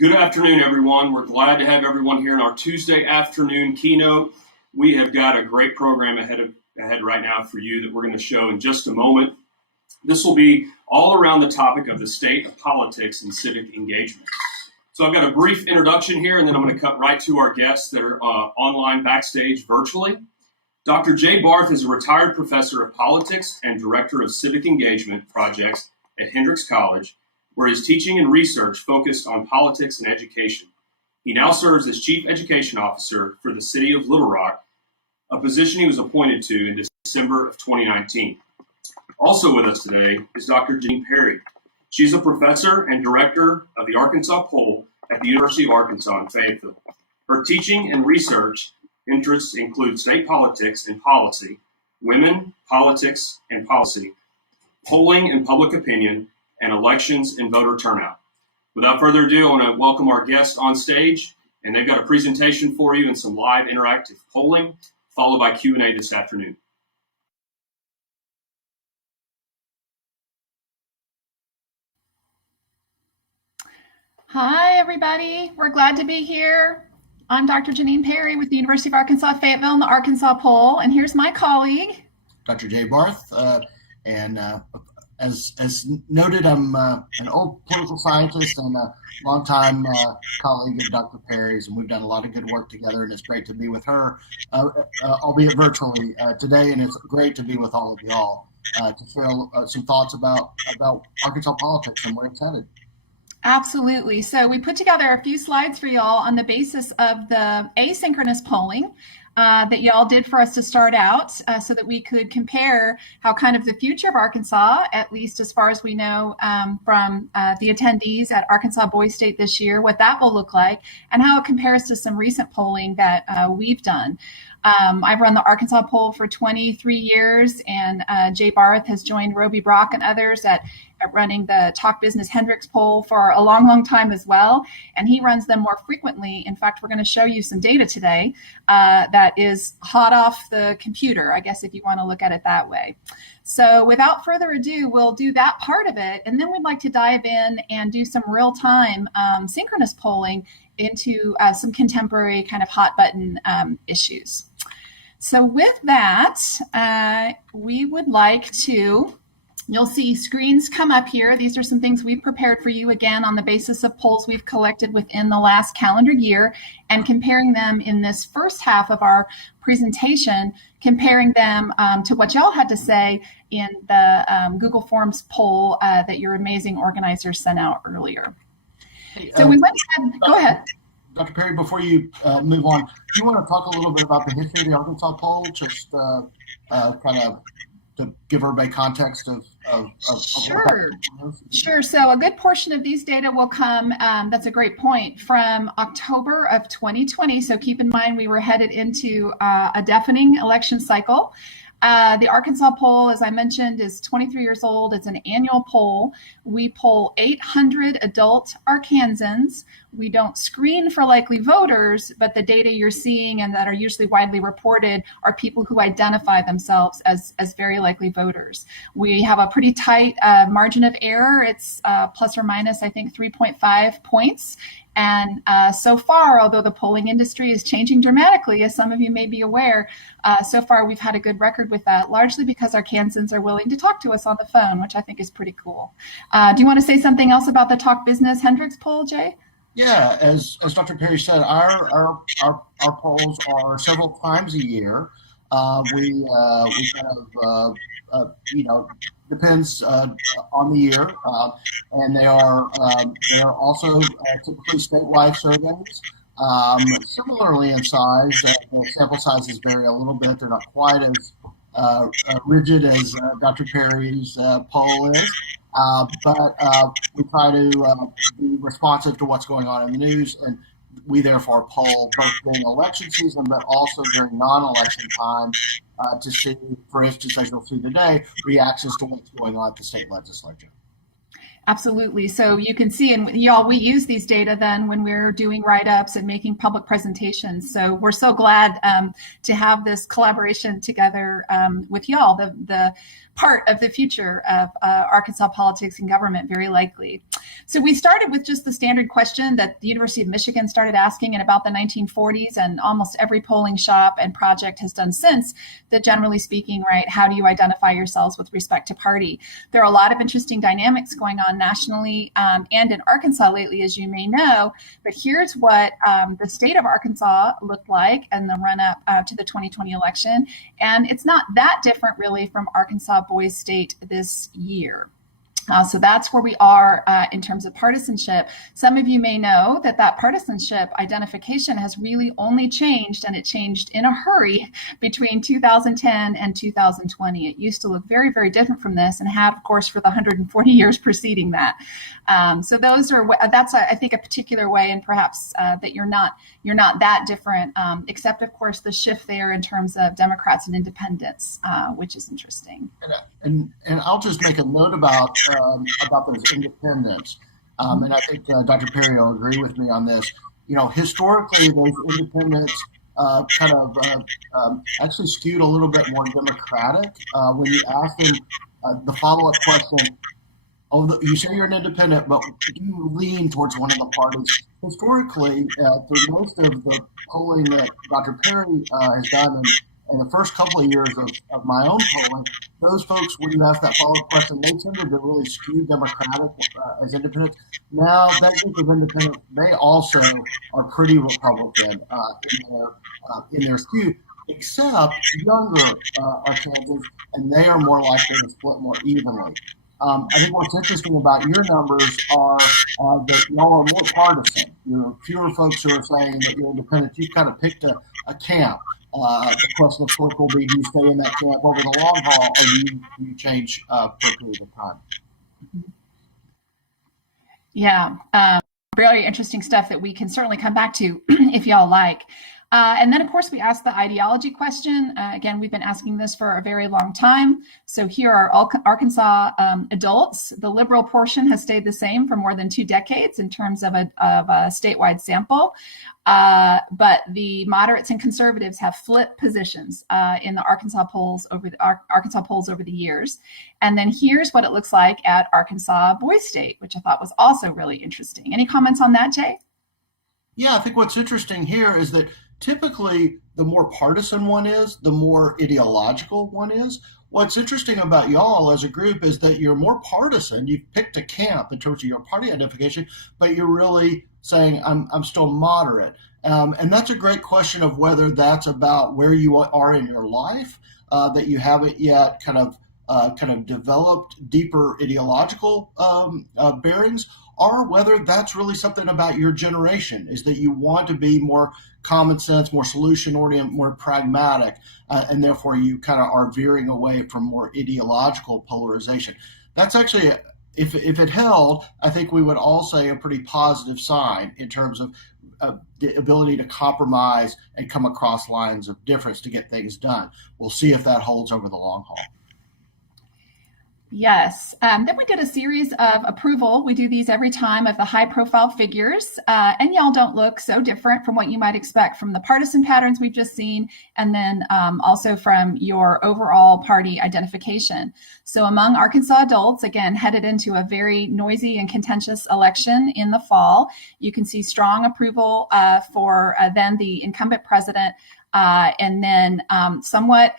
Good afternoon, everyone. We're glad to have everyone here in our Tuesday afternoon keynote. We have got a great program ahead right now for you that we're going to show in just a moment. This will be all around the topic of the state of politics and civic engagement. So I've got a brief introduction here, and then I'm going to cut right to our guests that are online backstage virtually. Dr. Jay Barth is a retired professor of politics and director of civic engagement projects at Hendrix College, where his teaching and research focused on politics and education. He now serves as Chief Education Officer for the City of Little Rock, a position he was appointed to in December of 2019. Also with us today is Dr. Janine Parry. She's a professor and director of the Arkansas Poll at the University of Arkansas in Fayetteville. Her teaching and research interests include state politics and policy, women, politics and policy, polling and public opinion, and elections and voter turnout. Without further ado, I want to welcome our guests on stage, and they've got a presentation for you and some live interactive polling, followed by Q&A this afternoon. Hi, everybody. We're glad to be here. I'm Dr. Janine Parry with the University of Arkansas Fayetteville and the Arkansas Poll, and here's my colleague, Dr. Jay Barth, as noted, I'm an old political scientist and a longtime colleague of Dr. Parry's, and we've done a lot of good work together, and it's great to be with her, albeit virtually today, and it's great to be with all of y'all to share some thoughts about Arkansas politics and where it's headed. Absolutely. So we put together a few slides for y'all on the basis of the asynchronous polling that y'all did for us to start out so that we could compare how kind of the future of Arkansas, at least as far as we know from the attendees at Arkansas Boys State this year, what that will look like, and how it compares to some recent polling that we've done. I've run the Arkansas poll for 23 years, and Jay Barth has joined Roby Brock and others at running the Talk Business Hendrix poll for a long, long time as well. And he runs them more frequently. In fact, we're going to show you some data today that is hot off the computer, I guess, if you want to look at it that way. So without further ado, we'll do that part of it. And then we'd like to dive in and do some real-time synchronous polling into some contemporary kind of hot button issues. So with that, we would like to, you'll see screens come up here. These are some things we've prepared for you, again, on the basis of polls we've collected within the last calendar year and comparing them in this first half of our presentation, comparing them to what y'all had to say in the Google Forms poll that your amazing organizers sent out earlier. Hey, so we went ahead, go ahead. Dr. Parry, before you move on, do you want to talk a little bit about the history of the Arkansas poll, just kind of to give everybody context of Sure. So a good portion of these data will come, that's a great point, from October of 2020. So keep in mind we were headed into a deafening election cycle. The Arkansas poll, as I mentioned, is 23 years old. It's an annual poll. We poll 800 adult Arkansans. We don't screen for likely voters, but the data you're seeing and that are usually widely reported are people who identify themselves as very likely voters. We have a pretty tight margin of error. It's plus or minus, I think, 3.5 points. And so far, although the polling industry is changing dramatically, as some of you may be aware, so far we've had a good record with that, largely because Arkansans are willing to talk to us on the phone, which I think is pretty cool. Do you want to say something else about the Talk Business Hendrix poll, Jay? Yeah, as Dr. Parry said, our polls are several times a year. We kind of depends on the year, and they are also typically statewide surveys. Similarly in size, the sample sizes vary a little bit. They're not quite as rigid as Dr. Parry's poll is, but we try to be responsive to what's going on in the news, and we therefore poll both during election season but also during non-election time to see, for instance, as you'll see today, reactions to what's going on at the state legislature. Absolutely. So you can see, and y'all, we use these data then when we're doing write-ups and making public presentations. So we're so glad to have this collaboration together with y'all. The part of the future of Arkansas politics and government, very likely. So we started with just the standard question that the University of Michigan started asking in about the 1940s, and almost every polling shop and project has done since, that generally speaking, right, how do you identify yourselves with respect to party? There are a lot of interesting dynamics going on nationally and in Arkansas lately, as you may know, but here's what the state of Arkansas looked like in the run-up to the 2020 election, and it's not that different really from Arkansas Boys State this year. So that's where we are in terms of partisanship. Some of you may know that that partisanship identification has really only changed, and it changed in a hurry between 2010 and 2020. It used to look very, very different from this, and had, of course, for the 140 years preceding that. So that's I think a particular way, and perhaps that you're not that different, except of course the shift there in terms of Democrats and independents, which is interesting. And I'll just make a note about those independents, and I think Dr. Parry will agree with me on this. Historically, those independents actually skewed a little bit more Democratic. When you ask them the follow-up question, you say you're an independent, but do you lean towards one of the parties? Historically, through most of the polling that Dr. Parry has done in the first couple of years of my own polling, those folks, when you ask that follow-up question, they tended to really skew Democratic as independents. Now, that group of independents, they also are pretty Republican in their skew, except younger Arkansans, and they are more likely to split more evenly. I think what's interesting about your numbers are that y'all are more partisan. Fewer folks who are saying that you're independent. You've kind of picked a camp. The question, of course, will be, do you stay in that camp over the long haul, or do you change for a period of time? Yeah, very interesting stuff that we can certainly come back to if y'all like. And then, of course, we asked the ideology question. Again, we've been asking this for a very long time. So here are Arkansas adults. The liberal portion has stayed the same for more than 2 decades in terms of a statewide sample. But the moderates and conservatives have flipped positions in the Arkansas polls over the years. And then here's what it looks like at Arkansas Boys State, which I thought was also really interesting. Any comments on that, Jay? Yeah, I think what's interesting here is that typically the more partisan one is, the more ideological one is. What's interesting about y'all as a group is that you're more partisan. You've picked a camp in terms of your party identification, but you're really saying, I'm still moderate. And that's a great question of whether that's about where you are in your life, that you haven't yet kind of developed deeper ideological bearings, or whether that's really something about your generation, is that you want to be more common sense, more solution-oriented, more pragmatic, and therefore you kind of are veering away from more ideological polarization. That's actually, if it held, I think we would all say a pretty positive sign in terms of the ability to compromise and come across lines of difference to get things done. We'll see if that holds over the long haul. Yes. Then we did a series of approval. We do these every time of the high profile figures. And y'all don't look so different from what you might expect from the partisan patterns we've just seen, and then also from your overall party identification. So among Arkansas adults, again, headed into a very noisy and contentious election in the fall, you can see strong approval for then the incumbent president, and then somewhat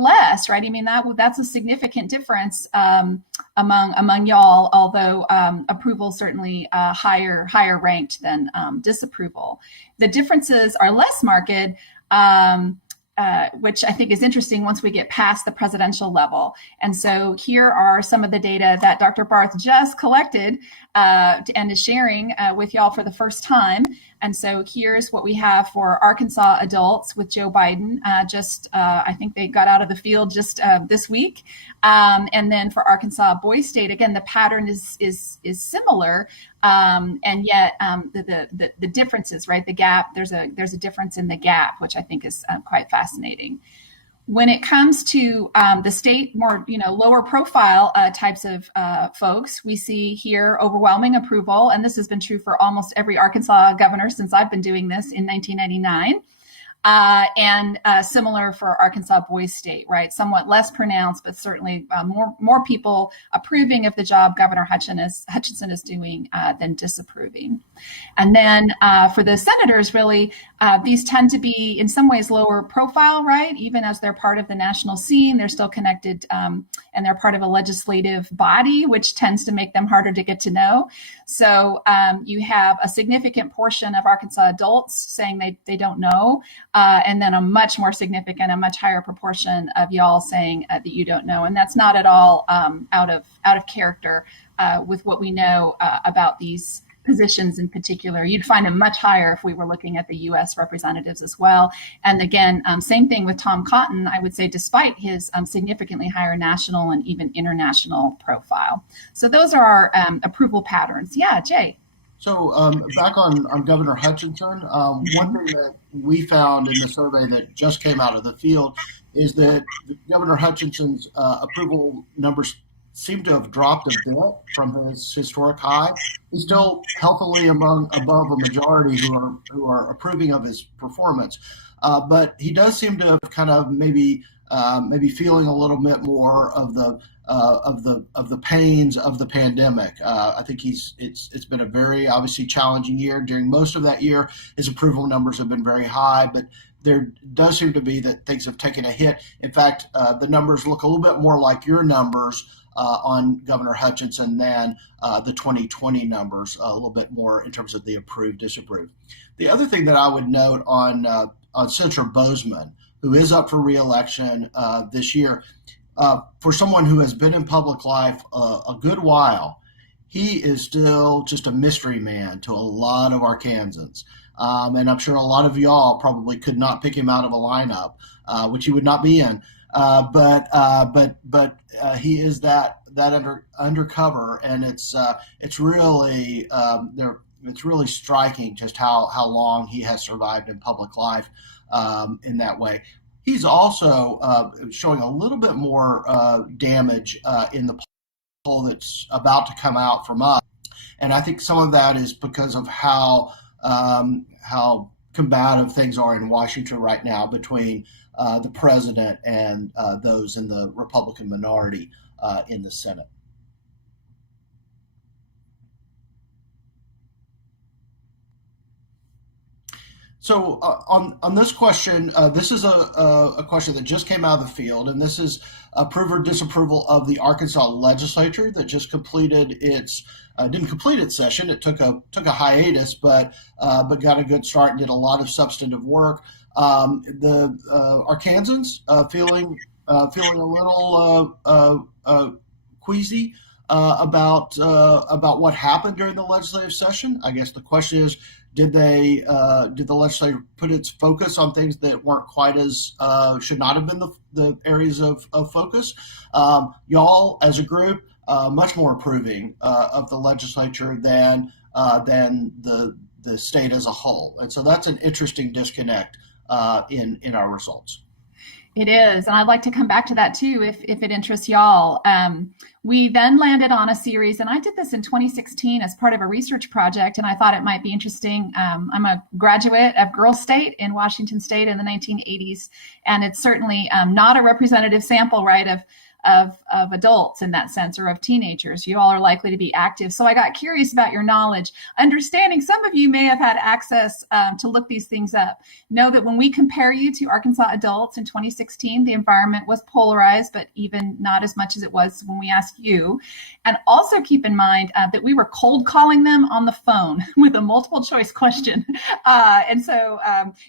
less, right? I mean, that's a significant difference among y'all, although approval certainly higher ranked than disapproval. The differences are less marked, which I think is interesting once we get past the presidential level. And so here are some of the data that Dr. Barth just collected and is sharing with y'all for the first time. And so here's what we have for Arkansas adults with Joe Biden. I think they got out of the field just this week. And then for Arkansas Boys State, again, the pattern is similar. And yet the differences, right? The gap, there's a difference in the gap, which I think is quite fascinating. When it comes to the state, more lower profile types of folks, we see here overwhelming approval, and this has been true for almost every Arkansas governor since I've been doing this in 1999. and similar for Arkansas Boys State, right? Somewhat less pronounced, but certainly more people approving of the job Governor Hutchinson is doing than disapproving. And then for the senators, really, these tend to be in some ways lower profile, right? Even as they're part of the national scene, they're still connected and they're part of a legislative body, which tends to make them harder to get to know. So you have a significant portion of Arkansas adults saying they don't know, and then a much more significant, a much higher proportion of y'all saying that you don't know. And that's not at all out of character with what we know about these positions in particular. You'd find them much higher if we were looking at the U.S. representatives as well. And again, same thing with Tom Cotton, I would say, despite his significantly higher national and even international profile. So those are our approval patterns. Yeah, Jay. So back on Governor Hutchinson, one thing that we found in the survey that just came out of the field is that Governor Hutchinson's approval numbers seem to have dropped a bit from his historic high. He's still healthily above a majority who are approving of his performance, but he does seem to have kind of maybe feeling a little bit more of the pains of the pandemic. I think it's been a very obviously challenging year. During most of that year, his approval numbers have been very high, but there does seem to be that things have taken a hit. In fact, the numbers look a little bit more like your numbers on Governor Hutchinson than the 2020 numbers, a little bit more in terms of the approved, disapproved. The other thing that I would note on Senator Bozeman, who is up for re-election this year, for someone who has been in public life a good while, he is still just a mystery man to a lot of Arkansans. And I'm sure a lot of y'all probably could not pick him out of a lineup, which he would not be in. But he is that undercover, and it's really striking just how long he has survived in public life in that way. He's also showing a little bit more damage in the poll that's about to come out from us, and I think some of that is because of how combative things are in Washington right now between the president and those in the Republican minority in the Senate. So on this question, this is a question that just came out of the field, and this is approve or disapproval of the Arkansas legislature that just completed didn't complete its session. It took a hiatus, but got a good start and did a lot of substantive work. The Arkansans feeling a little queasy about what happened during the legislative session. I guess the question is, did the legislature put its focus on things that weren't quite as should not have been the areas of focus? Y'all as a group much more approving of the legislature than the state as a whole, and so that's an interesting disconnect in our results. It is, and I'd like to come back to that too, if it interests y'all. We then landed on a series, and I did this in 2016 as part of a research project, and I thought it might be interesting. I'm a graduate of Girls State in Washington State in the 1980s, and it's certainly not a representative sample, right, of adults in that sense, or of teenagers. You all are likely to be active. So I got curious about your knowledge, understanding some of you may have had access to look these things up. Know that when we compare you to Arkansas adults in 2016, the environment was polarized, but even not as much as it was when we asked you. And also keep in mind that we were cold calling them on the phone with a multiple choice question. And so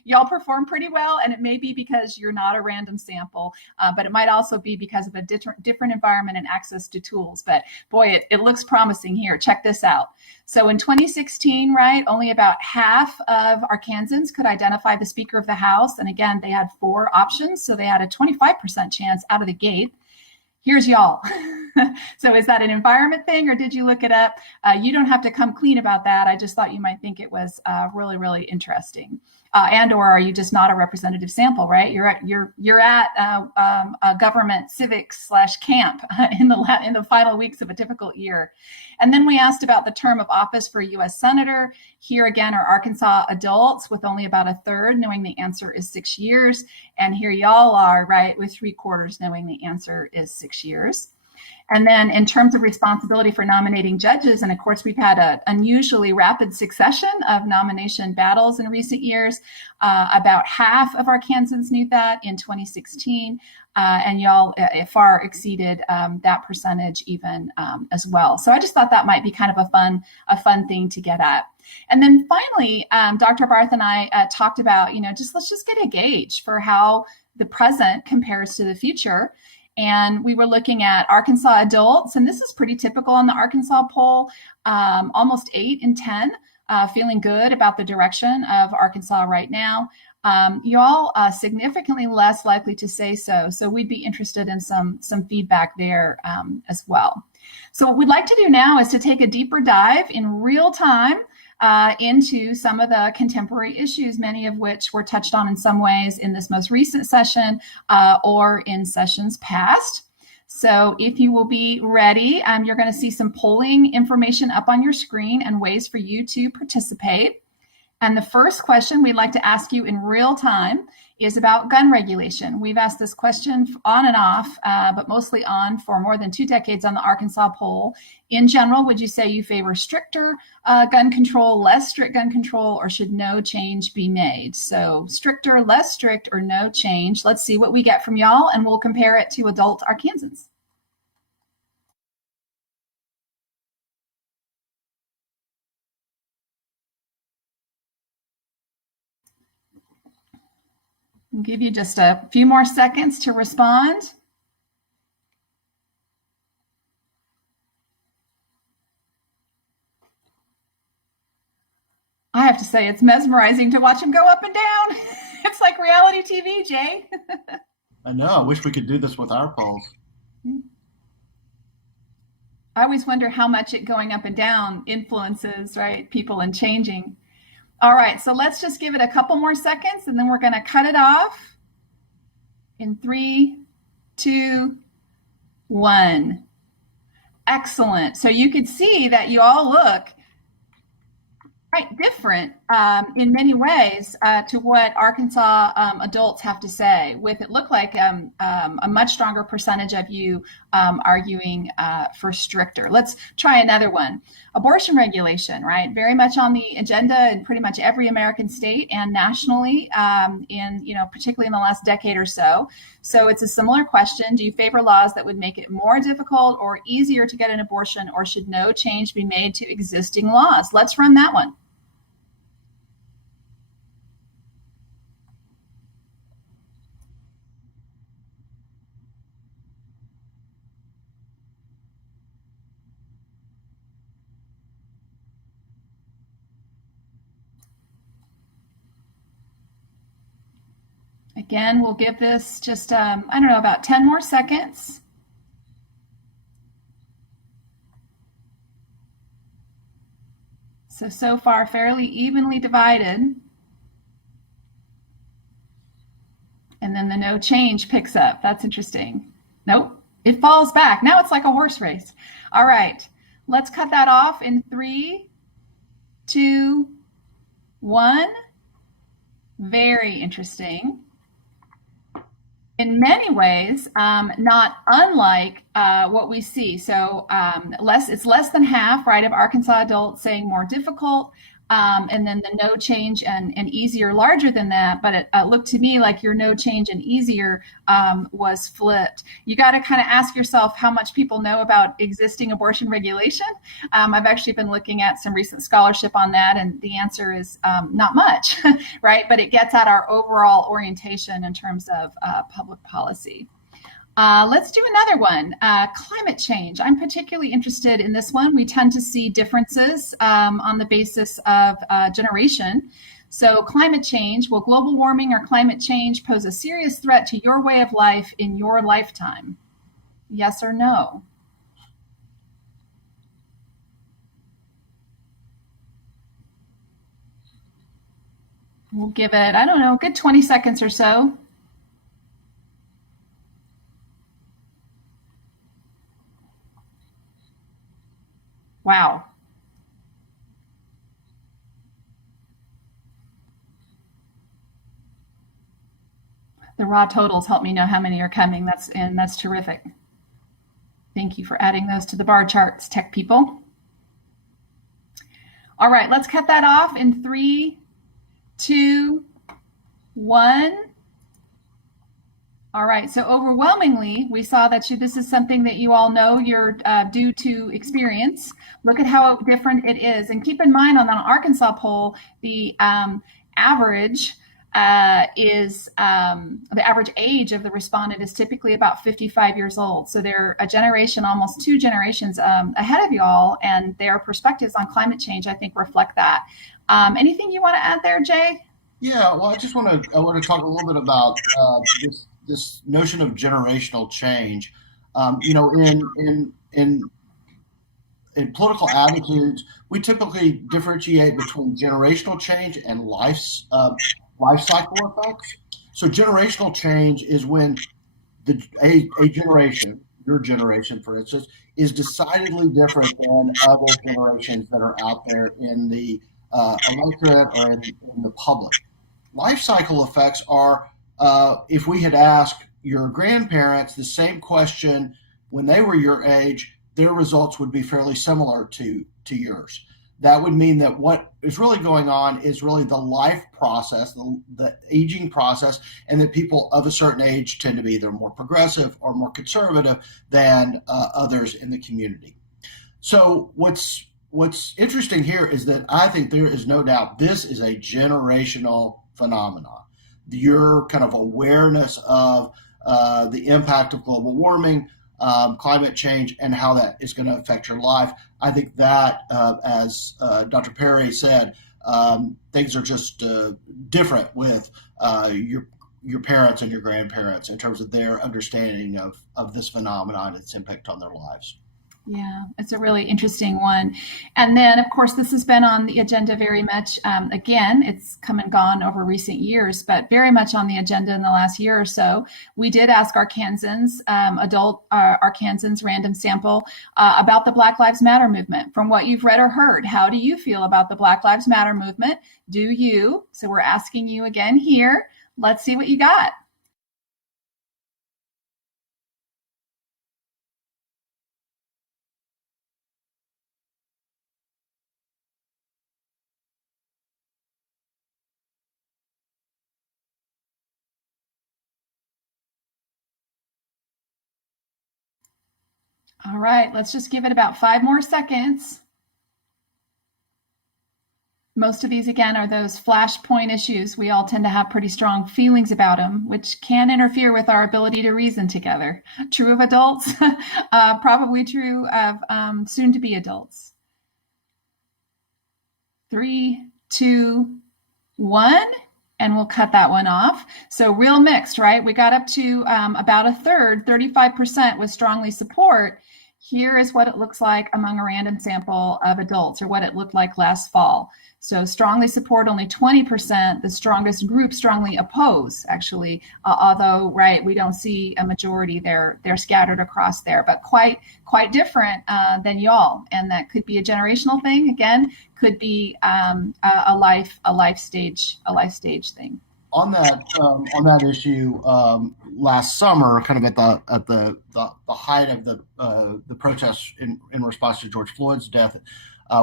y'all performed pretty well, and it may be because you're not a random sample, but it might also be because of a different environment and access to tools. But boy, it looks promising here. Check this out. So in 2016, right, only about half of Arkansans could identify the Speaker of the House. And again, they had 4 options. So they had a 25% chance out of the gate. Here's y'all. So is that an environment thing, or did you look it up? You don't have to come clean about that. I just thought you might think it was really, really interesting. and or are you just not a representative sample, right? You're at a government civic/camp in the final weeks of a difficult year. And then we asked about the term of office for a U.S. senator. Here again are Arkansas adults with only about a third knowing the answer is 6 years. And here y'all are, right, with 3/4 knowing the answer is 6 years. And then in terms of responsibility for nominating judges, and of course, we've had an unusually rapid succession of nomination battles in recent years. About half of Arkansans knew that in 2016, and y'all far exceeded that percentage even as well. So I just thought that might be kind of a fun thing to get at. And then finally, Dr. Barth and I talked about, let's just get a gauge for how the present compares to the future. And we were looking at Arkansas adults, and this is pretty typical on the Arkansas poll, almost 8 in 10 feeling good about the direction of Arkansas right now. Y'all significantly less likely to say so. So we'd be interested in some feedback there as well. So what we'd like to do now is to take a deeper dive in real time into some of the contemporary issues, many of which were touched on in some ways in this most recent session or in sessions past. So if you will be ready, you're going to see some polling information up on your screen and ways for you to participate. And the first question we'd like to ask you in real time is about gun regulation. We've asked this question on and off, but mostly on for more than 2 decades on the Arkansas poll. In general, would you say you favor stricter gun control, less strict gun control, or should no change be made? So stricter, less strict, or no change. Let's see what we get from y'all, and we'll compare it to adult Arkansans. I'll give you just a few more seconds to respond. I have to say, it's mesmerizing to watch them go up and down. It's like reality TV, Jay. I know. I wish we could do this with our polls. I always wonder how much it going up and down influences, right, people and changing. All right, so let's just give it a couple more seconds, and then we're going to cut it off in 3, 2, 1. Excellent. So you could see that you all look quite different in many ways to what Arkansas adults have to say, with it look like a much stronger percentage of you arguing for stricter. Let's try another one. Abortion regulation, right? Very much on the agenda in pretty much every American state and nationally particularly in the last decade or so. So it's a similar question. Do you favor laws that would make it more difficult or easier to get an abortion, or should no change be made to existing laws? Let's run that one. Again, we'll give this just, about 10 more seconds. So far, fairly evenly divided. And then the no change picks up. That's interesting. Nope, it falls back. Now it's like a horse race. All right, let's cut that off in 3, 2, 1. Very interesting. In many ways, not unlike what we see. So it's less than half, right, of Arkansas adults saying more difficult, and then the no change and easier larger than that. But it looked to me like your no change and easier was flipped. You got to kind of ask yourself how much people know about existing abortion regulation. I've actually been looking at some recent scholarship on that, and the answer is not much, right? But it gets at our overall orientation in terms of public policy. Let's do another one, climate change. I'm particularly interested in this one. We tend to see differences on the basis of generation. So climate change, will global warming or climate change pose a serious threat to your way of life in your lifetime? Yes or no? We'll give it, I don't know, a good 20 seconds or so. Wow. The raw totals help me know how many are coming. That's terrific. Thank you for adding those to the bar charts, tech people. All right, let's cut that off in 3, 2, 1. All right, so overwhelmingly, we saw that this is something that you all know you're due to experience. Look at how different it is. And keep in mind on the Arkansas poll, the average the average age of the respondent is typically about 55 years old. So they're a generation, almost 2 generations ahead of you all, and their perspectives on climate change, I think, reflect that. Anything you want to add there, Jay? Yeah, well, I want to talk a little bit about this notion of generational change. In political attitudes, we typically differentiate between generational change and life cycle effects. So generational change is when a generation, your generation, for instance, is decidedly different than other generations that are out there in the electorate or in the public. Life cycle effects are if we had asked your grandparents the same question when they were your age, their results would be fairly similar to yours. That would mean that what is really going on is really the life process, the aging process, and that people of a certain age tend to be either more progressive or more conservative than others in the community. So what's interesting here is that I think there is no doubt this is a generational phenomenon. Your kind of awareness of the impact of global warming, climate change, and how that is going to affect your life. I think that, as Dr. Parry said, things are just different with your parents and your grandparents in terms of their understanding of this phenomenon and its impact on their lives. Yeah, it's a really interesting one. And then, of course, this has been on the agenda very much. Again, it's come and gone over recent years, but very much on the agenda in the last year or so. We did ask Arkansans, adult Arkansans, random sample, about the Black Lives Matter movement. From what you've read or heard, how do you feel about the Black Lives Matter movement? Do you? So we're asking you again here. Let's see what you got. All right, let's just give it about 5 more seconds. Most of these, again, are those flashpoint issues. We all tend to have pretty strong feelings about them, which can interfere with our ability to reason together. True of adults, probably true of soon-to-be adults. 3, 2, 1. And we'll cut that one off. So real mixed, right? We got up to about a third, 35% with strongly support. Here is what it looks like among a random sample of adults, or what it looked like last fall. So strongly support only 20%. The strongest group strongly oppose, actually, although, right, we don't see a majority there. They're scattered across there, but quite different than y'all. And that could be a generational thing. Again, could be a life stage thing. On that issue, last summer, kind of at the height of the protests in response to George Floyd's death,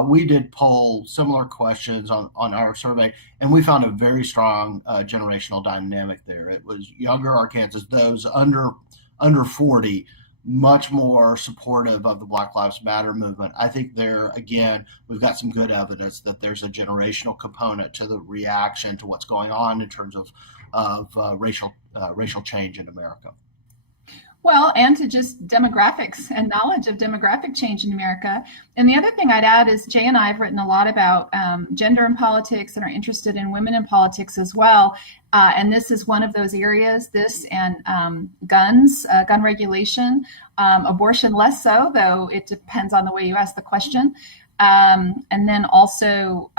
we did poll similar questions on our survey, and we found a very strong generational dynamic there. It was younger Arkansans, those under 40, much more supportive of the Black Lives Matter movement. I think there, again, we've got some good evidence that there's a generational component to the reaction to what's going on in terms of racial change in America. Well, and to just demographics and knowledge of demographic change in America. And the other thing I'd add is Jay and I have written a lot about gender in politics and are interested in women in politics as well. And this is one of those areas, this and guns, gun regulation, abortion less so, though it depends on the way you ask the question. And then also,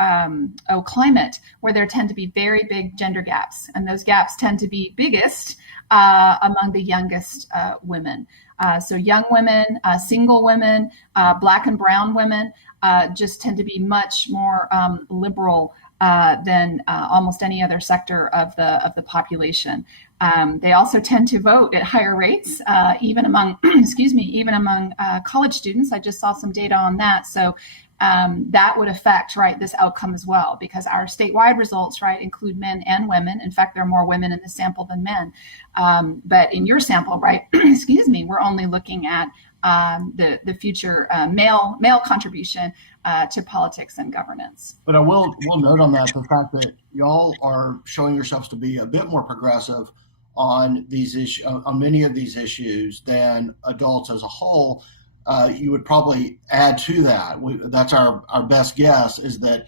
climate, where there tend to be very big gender gaps. And those gaps tend to be biggest among the youngest women. So young women, single women, Black and brown women just tend to be much more liberal than almost any other sector of the population. They also tend to vote at higher rates, even among, even among college students. I just saw some data on that. So that would affect, right, this outcome as well, because our statewide results, right, include men and women. In fact, there are more women in the sample than men. But in your sample, right, we're only looking at the future male contribution to politics and governance. But I will note on that the fact that y'all are showing yourselves to be a bit more progressive on these issues, on many of these issues, than adults as a whole. You would probably add to that. That's our best guess, is that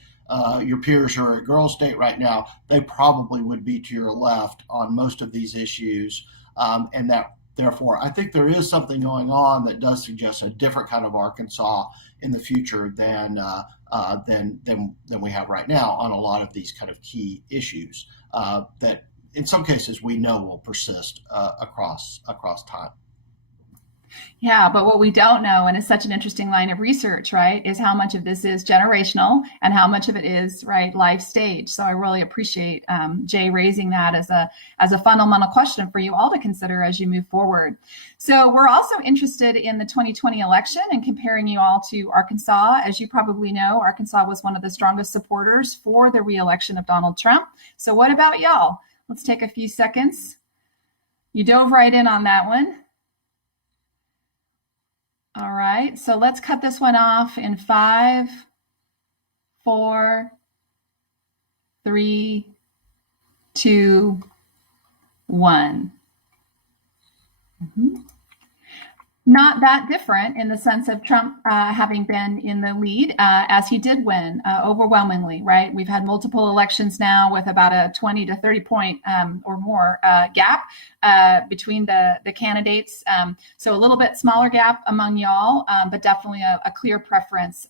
your peers who are at Girls State right now, they probably would be to your left on most of these issues, and that therefore I think there is something going on that does suggest a different kind of Arkansas in the future than we have right now on a lot of these kind of key issues that in some cases we know will persist across time. Yeah, but what we don't know, and it's such an interesting line of research, right, is how much of this is generational and how much of it is, right, life stage. So I really appreciate Jay raising that as a fundamental question for you all to consider as you move forward. So we're also interested in the 2020 election and comparing you all to Arkansas. As you probably know, Arkansas was one of the strongest supporters for the re-election of Donald Trump. So what about y'all? Let's take a few seconds. You dove right in on that one. All right, so let's cut this one off in 5, 4, 3, 2, 1. Not that different in the sense of Trump having been in the lead as he did win overwhelmingly, right? We've had multiple elections now with about a 20 to 30 point or more gap between the candidates. So a little bit smaller gap among y'all, but definitely a clear preference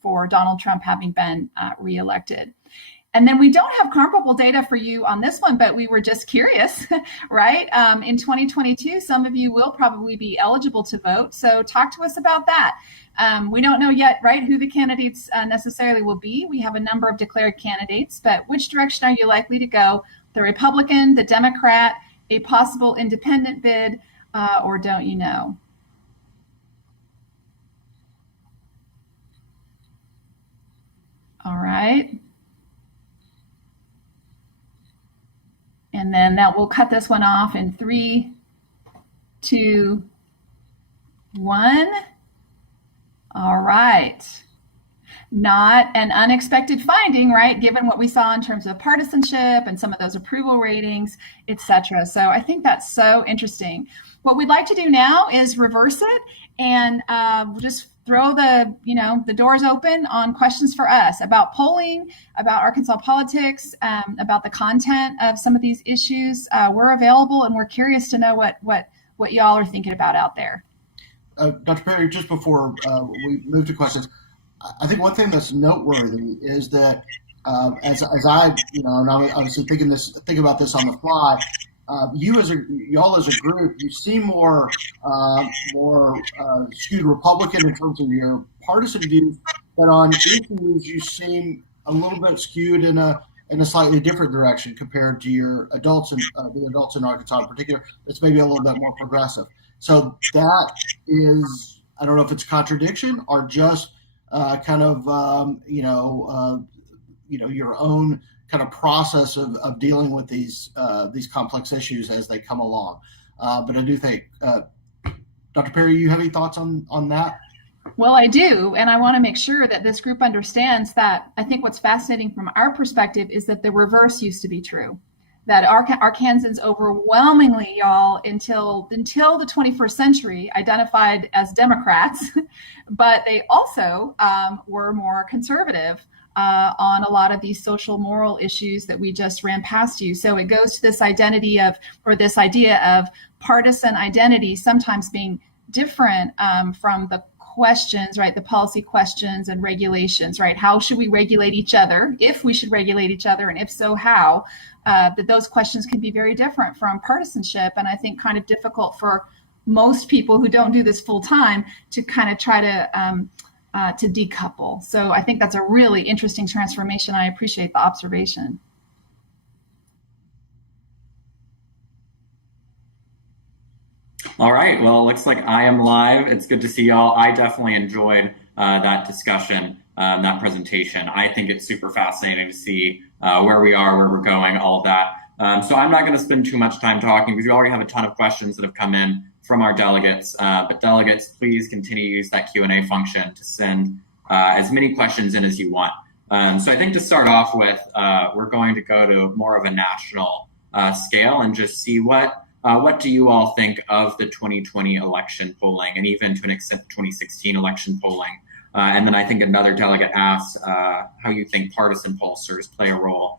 for Donald Trump having been reelected. And then we don't have comparable data for you on this one, but we were just curious, right? In 2022, some of you will probably be eligible to vote. So talk to us about that. We don't know yet, right, who the candidates necessarily will be. We have a number of declared candidates, but which direction are you likely to go? The Republican, the Democrat, a possible independent bid, or don't you know? All right. And then that will cut this one off in 3, 2, 1. All right. Not an unexpected finding, right? Given what we saw in terms of partisanship and some of those approval ratings, etc. So I think that's so interesting. What we'd like to do now is reverse it and just throw the doors open on questions for us about polling, about Arkansas politics, about the content of some of these issues. We're available, and we're curious to know what y'all are thinking about out there. Dr. Parry, just before we move to questions, I think one thing that's noteworthy is that as I, and I'm obviously thinking about this on the fly. Y'all as a group, you seem more skewed Republican in terms of your partisan views, but on issues you seem a little bit skewed in a slightly different direction compared to your adults and the adults in Arkansas in particular. It's maybe a little bit more progressive. So that is, I don't know if it's a contradiction or just kind of your own kind of process of dealing with these complex issues as they come along. But I do think, Dr. Parry, you have any thoughts on that? Well, I do. And I want to make sure that this group understands that I think what's fascinating from our perspective is that the reverse used to be true. That Arkansans overwhelmingly, y'all, until the 21st century, identified as Democrats, but they also were more conservative on a lot of these social moral issues that we just ran past you. So it goes to this idea of partisan identity sometimes being different from the questions, right? The policy questions and regulations, right? How should we regulate each other? If we should regulate each other, and if so, how? That those questions can be very different from partisanship, and I think kind of difficult for most people who don't do this full time to kind of try to decouple. So I think that's a really interesting transformation. I appreciate the observation. All right, well, it looks like I am live. It's good to see y'all. I definitely enjoyed that discussion, that presentation. I think it's super fascinating to see where we are, where we're going, all of that. So I'm not going to spend too much time talking because we already have a ton of questions that have come in from our delegates. But delegates, please continue to use that Q&A function to send as many questions in as you want. So I think to start off with, we're going to go to more of a national scale and just see what do you all think of the 2020 election polling, and even to an extent 2016 election polling? And then I think another delegate asked how you think partisan pollsters play a role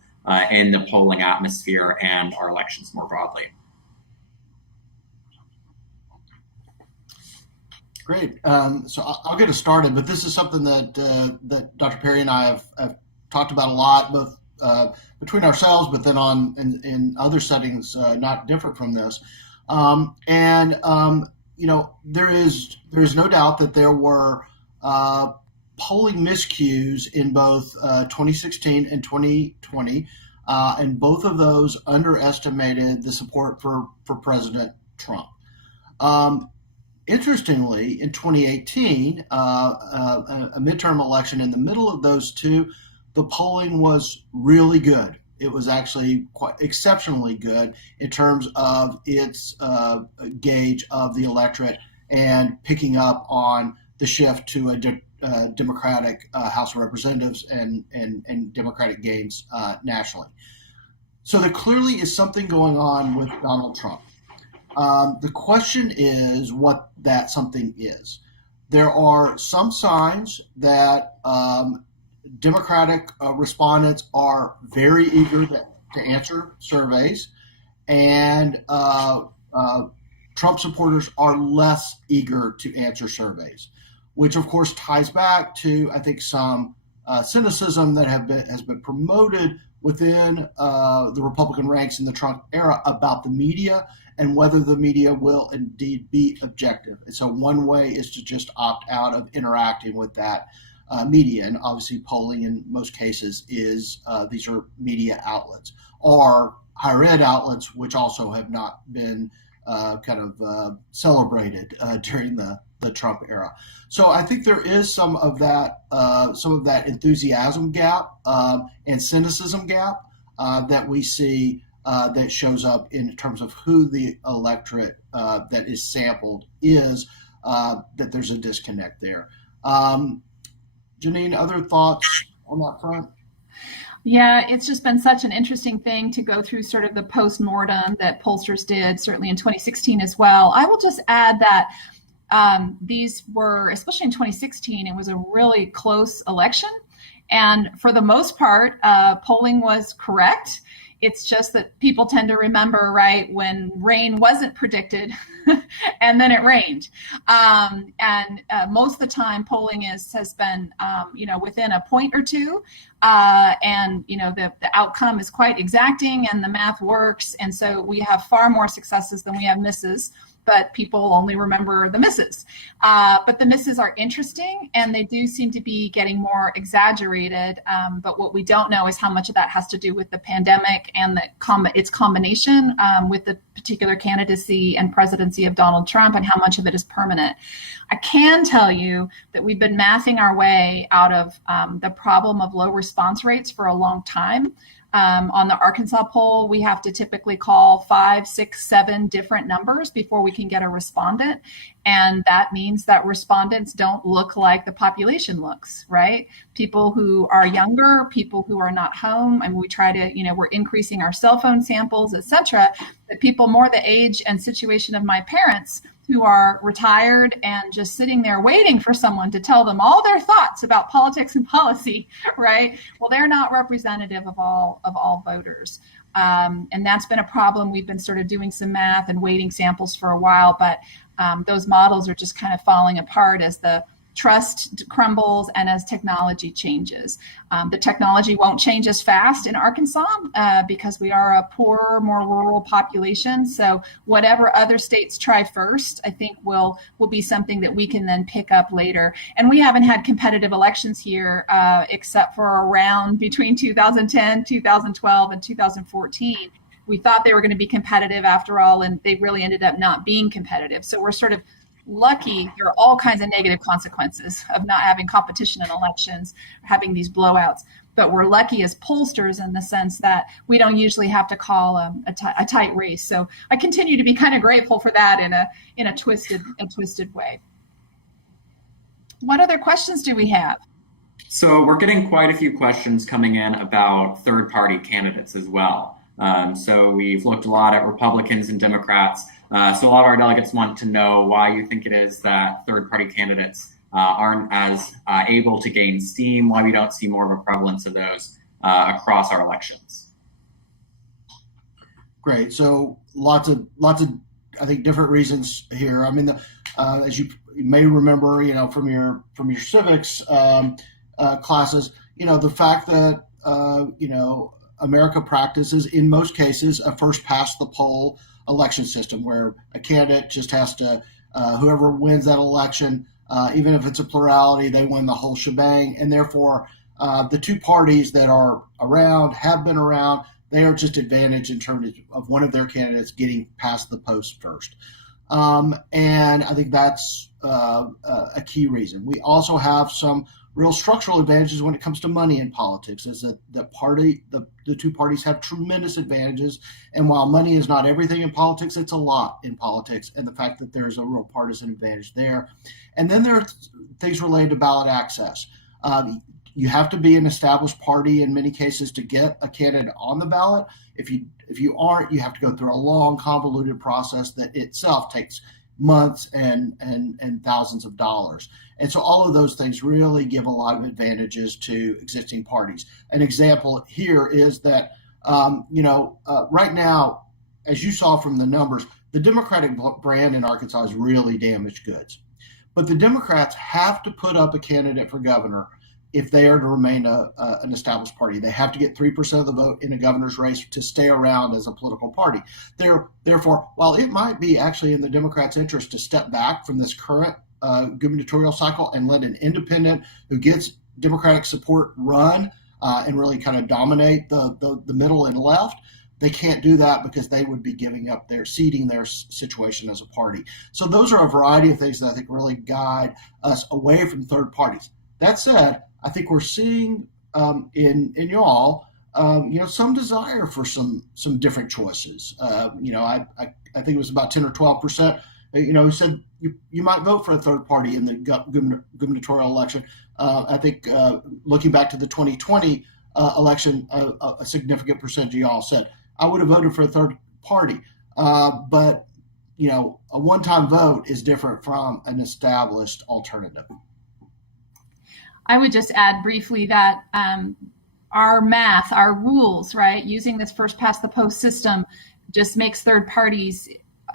in the polling atmosphere and our elections more broadly. Great. So I'll get us started, but this is something that that Dr. Parry and I have talked about a lot, both between ourselves, but then in other settings not different from this. You know, there's no doubt that there were polling miscues in both 2016 and 2020, and both of those underestimated the support for President Trump. Interestingly, in 2018, a midterm election in the middle of those two, the polling was really good. It was actually quite exceptionally good in terms of its gauge of the electorate and picking up on the shift to a Democratic House of Representatives and Democratic gains nationally. So there clearly is something going on with Donald Trump. The question is what that something is. There are some signs that Democratic respondents are very eager to answer surveys, and Trump supporters are less eager to answer surveys, which of course ties back to, I think, some cynicism that has been promoted within the Republican ranks in the Trump era about the media and whether the media will indeed be objective. And so one way is to just opt out of interacting with that media, and obviously polling in most cases is these are media outlets or higher ed outlets, which also have not been celebrated during the Trump era. So I think there is some of that enthusiasm gap and cynicism gap that we see that shows up in terms of who the electorate that is sampled is, that there's a disconnect there. Janine, other thoughts on that front? Yeah, it's just been such an interesting thing to go through sort of the post-mortem that pollsters did, certainly in 2016 as well. I will just add that these were, especially in 2016, it was a really close election. And for the most part, polling was correct. It's just that people tend to remember, right, when rain wasn't predicted and then it rained. Most of the time polling has been, within a point or two. The outcome is quite exacting and the math works. And so we have far more successes than we have misses, but people only remember the misses. But the misses are interesting and they do seem to be getting more exaggerated. But what we don't know is how much of that has to do with the pandemic and its combination with the particular candidacy and presidency of Donald Trump, and how much of it is permanent. I can tell you that we've been mathing our way out of the problem of low response rates for a long time. On the Arkansas poll, we have to typically call 5, 6, 7 different numbers before we can get a respondent. And that means that respondents don't look like the population looks, right? People who are younger, people who are not home, and we try to, we're increasing our cell phone samples, et cetera, that people more the age and situation of my parents who are retired and just sitting there waiting for someone to tell them all their thoughts about politics and policy, right? Well, they're not representative of all voters. And that's been a problem. We've been sort of doing some math and weighting samples for a while, but those models are just kind of falling apart as the trust crumbles and as technology changes. The technology won't change as fast in Arkansas because we are a poorer, more rural population. So whatever other states try first, I think will be something that we can then pick up later. And we haven't had competitive elections here except for around between 2010, 2012, and 2014. We thought they were going to be competitive after all, and they really ended up not being competitive. So we're sort of lucky. There are all kinds of negative consequences of not having competition in elections, having these blowouts. But we're lucky as pollsters in the sense that we don't usually have to call a tight race. So I continue to be kind of grateful for that in a twisted way. What other questions do we have? So we're getting quite a few questions coming in about third-party candidates as well. So we've looked a lot at Republicans and Democrats. So a lot of our delegates want to know why you think it is that third-party candidates aren't as able to gain steam, why we don't see more of a prevalence of those across our elections. Great. So lots of I think different reasons here. I mean, as you may remember, from your civics classes, the fact that America practices in most cases a first past the poll election system where a candidate just has to whoever wins that election, even if it's a plurality, they win the whole shebang, and therefore the two parties that are around, have been around, they are just advantaged in terms of one of their candidates getting past the post first. And I think that's a key reason. We also have some real structural advantages when it comes to money in politics, is that the two parties have tremendous advantages. And while money is not everything in politics, it's a lot in politics. And the fact that there's a real partisan advantage there. And then there are things related to ballot access. You have to be an established party in many cases to get a candidate on the ballot. If you aren't, you have to go through a long, convoluted process that itself takes months and thousands of dollars. And so all of those things really give a lot of advantages to existing parties. An example here is that, right now, as you saw from the numbers, the Democratic brand in Arkansas is really damaged goods. But the Democrats have to put up a candidate for governor if they are to remain an established party. They have to get 3% of the vote in a governor's race to stay around as a political party. Therefore, while it might be actually in the Democrats' interest to step back from this current gubernatorial cycle and let an independent who gets Democratic support run and really kind of dominate the middle and left, they can't do that because they would be ceding their situation as a party. So those are a variety of things that I think really guide us away from third parties. That said, I think we're seeing in y'all, some desire for some different choices. I think it was about 10 or 12%, who said you might vote for a third party in the gubernatorial election. I think looking back to the 2020 election, a significant percentage of y'all said, I would have voted for a third party. But, a one-time vote is different from an established alternative. I would just add briefly that our math, our rules, right, using this first past the post system just makes third parties,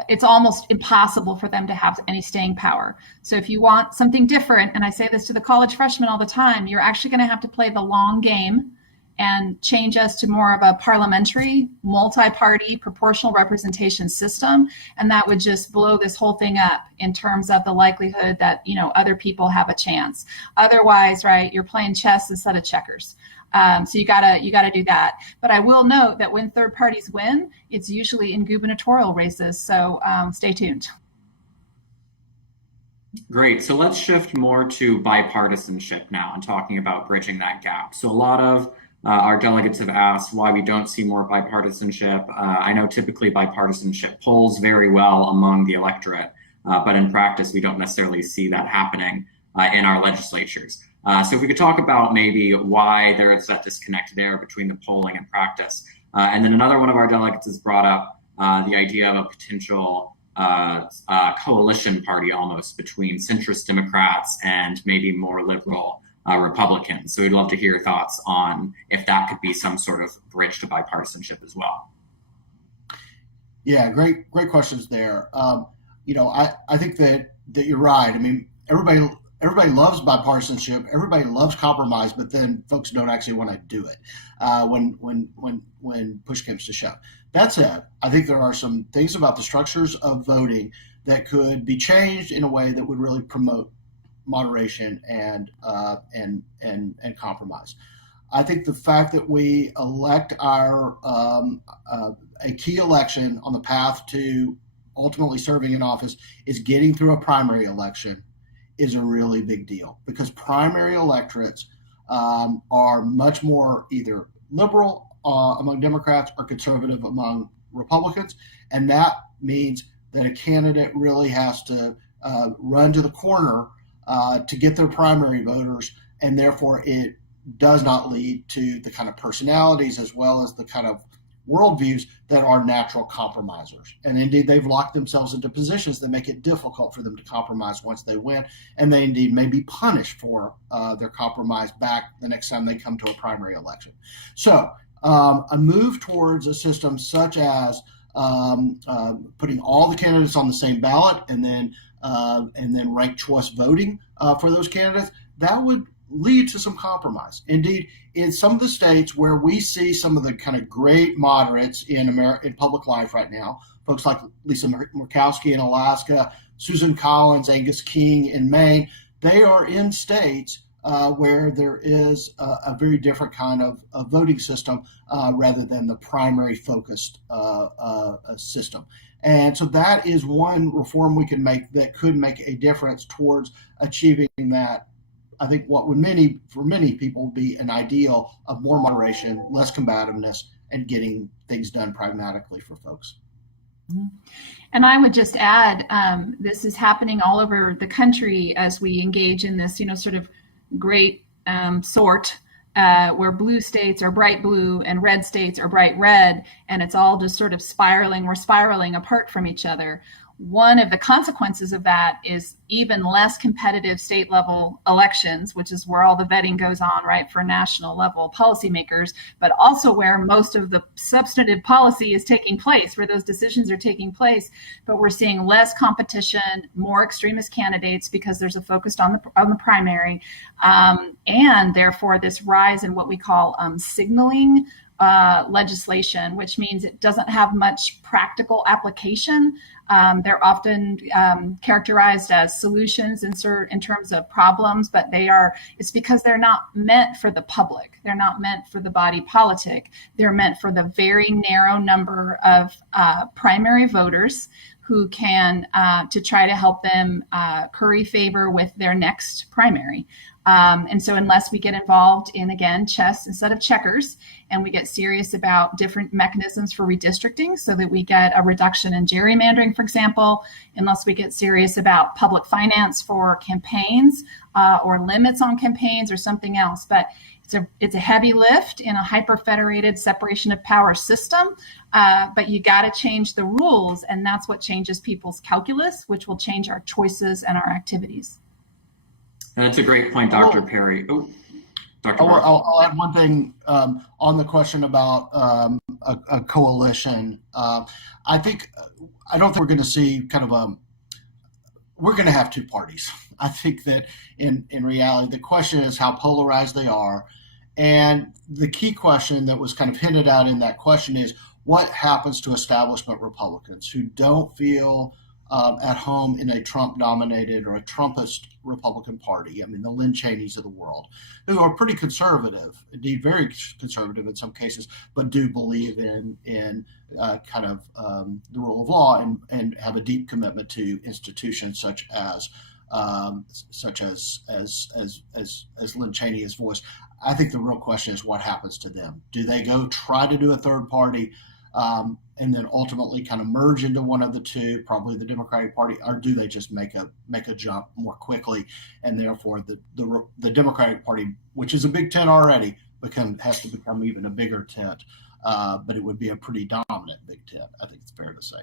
it's almost impossible for them to have any staying power. So if you want something different, and I say this to the college freshmen all the time, you're actually going to have to play the long game and change us to more of a parliamentary, multi-party, proportional representation system. And that would just blow this whole thing up in terms of the likelihood that, other people have a chance. Otherwise, right, you're playing chess instead of checkers. So you gotta do that. But I will note that when third parties win, it's usually in gubernatorial races. So stay tuned. Great. So let's shift more to bipartisanship now and talking about bridging that gap. So a lot of our delegates have asked why we don't see more bipartisanship. I know typically bipartisanship polls very well among the electorate, but in practice, we don't necessarily see that happening in our legislatures. So if we could talk about maybe why there is that disconnect there between the polling and practice. And then another one of our delegates has brought up the idea of a potential coalition party almost between centrist Democrats and maybe more liberal Republicans. So we'd love to hear your thoughts on if that could be some sort of bridge to bipartisanship as well. Yeah, great questions there. I think that you're right. I mean, everybody everybody loves bipartisanship, everybody loves compromise, but then folks don't actually want to do it when push comes to shove. That said, I think there are some things about the structures of voting that could be changed in a way that would really promote moderation and compromise. I think the fact that we elect our a key election on the path to ultimately serving in office is getting through a primary election is a really big deal, because primary electorates are much more either liberal among Democrats or conservative among Republicans, and that means that a candidate really has to run to the corner to get their primary voters, and therefore it does not lead to the kind of personalities as well as the kind of worldviews that are natural compromisers. And indeed, they've locked themselves into positions that make it difficult for them to compromise once they win, and they indeed may be punished for their compromise back the next time they come to a primary election. So a move towards a system such as putting all the candidates on the same ballot and then ranked choice voting for those candidates, that would lead to some compromise. Indeed, in some of the states where we see some of the kind of great moderates in public life right now, folks like Lisa Murkowski in Alaska, Susan Collins, Angus King in Maine, they are in states where there is a very different kind of voting system rather than the primary focused system. And so that is one reform we can make that could make a difference towards achieving that. I think what would for many people be an ideal of more moderation, less combativeness, and getting things done pragmatically for folks. And I would just add, this is happening all over the country as we engage in this, sort of great sort where blue states are bright blue and red states are bright red, and it's all just sort of we're spiraling apart from each other. One of the consequences of that is even less competitive state level elections, which is where all the vetting goes on, right, for national level policymakers, but also where most of the substantive policy is taking place, where those decisions are taking place. But we're seeing less competition, more extremist candidates because there's a focus on the primary, and therefore this rise in what we call signaling legislation, which means it doesn't have much practical application. They're often characterized as solutions in terms of problems, but it's because they're not meant for the public. They're not meant for the body politic. They're meant for the very narrow number of primary voters who can, to try to help them curry favor with their next primary. And so unless we get involved in, again, chess instead of checkers, and we get serious about different mechanisms for redistricting so that we get a reduction in gerrymandering, for example, unless we get serious about public finance for campaigns or limits on campaigns or something else. But it's a heavy lift in a hyper-federated separation of power system, but you got to change the rules, and that's what changes people's calculus, which will change our choices and our activities. That's a great point, Dr. Parry. Oh, Dr. Barth. I'll add one thing on the question about a coalition. I don't think we're going to see we're going to have two parties. I think that in reality, the question is how polarized they are. And the key question that was kind of hinted at in that question is what happens to establishment Republicans who don't feel at home in a Trump-dominated or a Trumpist Republican Party. I mean, the Lynn Cheneys of the world, who are pretty conservative, indeed very conservative in some cases, but do believe in the rule of law and have a deep commitment to institutions such as Lynn Cheney has voiced. I think the real question is what happens to them. Do they go try to do a third party? And then ultimately kind of merge into one of the two, probably the Democratic Party, or do they just make a jump more quickly, and therefore the Democratic Party, which is a big tent already, has to become even a bigger tent, but it would be a pretty dominant big tent. I think it's fair to say.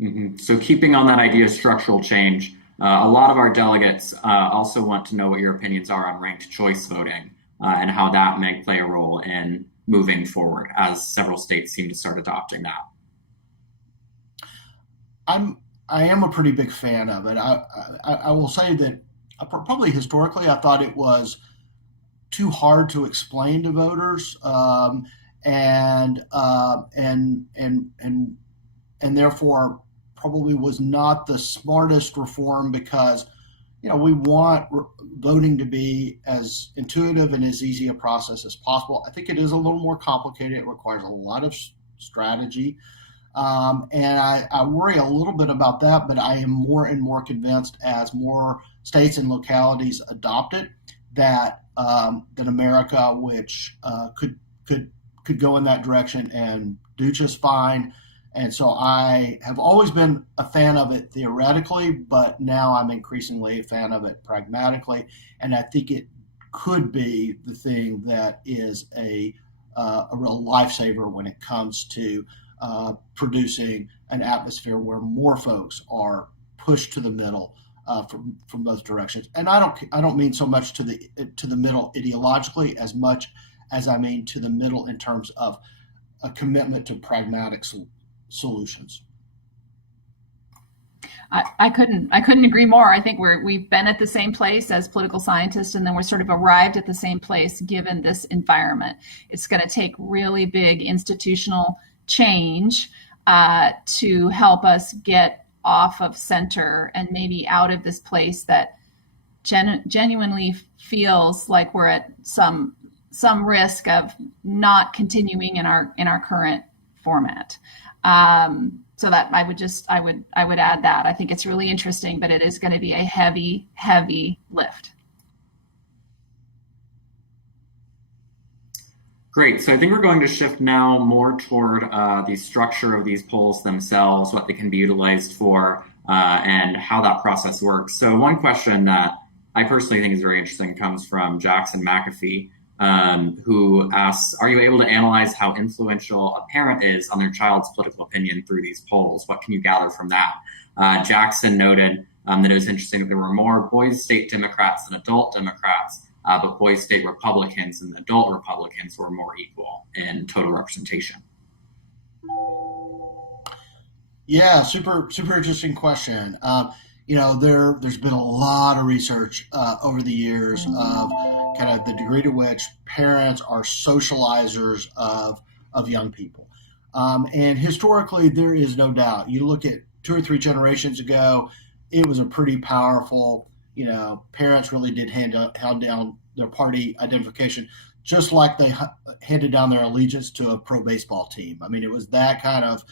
Mm-hmm. So keeping on that idea of structural change, a lot of our delegates also want to know what your opinions are on ranked choice voting and how that may play a role in moving forward, as several states seem to start adopting that. I am a pretty big fan of it. I will say that probably historically, I thought it was too hard to explain to voters, and therefore probably was not the smartest reform, because we want voting to be as intuitive and as easy a process as possible. I think it is a little more complicated. It requires a lot of strategy. And I worry a little bit about that, but I am more and more convinced as more states and localities adopt it that America, which could go in that direction and do just fine. And so I have always been a fan of it theoretically, but now I'm increasingly a fan of it pragmatically. And I think it could be the thing that is a real lifesaver when it comes to producing an atmosphere where more folks are pushed to the middle from both directions. And I don't mean so much to the middle ideologically as much as I mean to the middle in terms of a commitment to pragmatic solutions. I couldn't agree more. I think we've been at the same place as political scientists, and then we're sort of arrived at the same place given this environment. It's going to take really big institutional change to help us get off of center and maybe out of this place that genuinely feels like we're at some risk of not continuing in our current format. So that I would add that. I think it's really interesting, but it is going to be a heavy, heavy lift. Great. So I think we're going to shift now more toward the structure of these polls themselves, what they can be utilized for, and how that process works. So one question that I personally think is very interesting comes from Jackson McAfee, who asks, are you able to analyze how influential a parent is on their child's political opinion through these polls? What can you gather from that? Jackson noted that it was interesting that there were more Boise State Democrats than adult Democrats, but Boise State Republicans and adult Republicans were more equal in total representation. Yeah, super interesting question. There's been a lot of research over the years of kind of the degree to which parents are socializers of young people. And historically, there is no doubt. You look at 2 or 3 generations ago, it was a pretty powerful, parents really did hand down their party identification, just like they handed down their allegiance to a pro baseball team. I mean, it was that kind of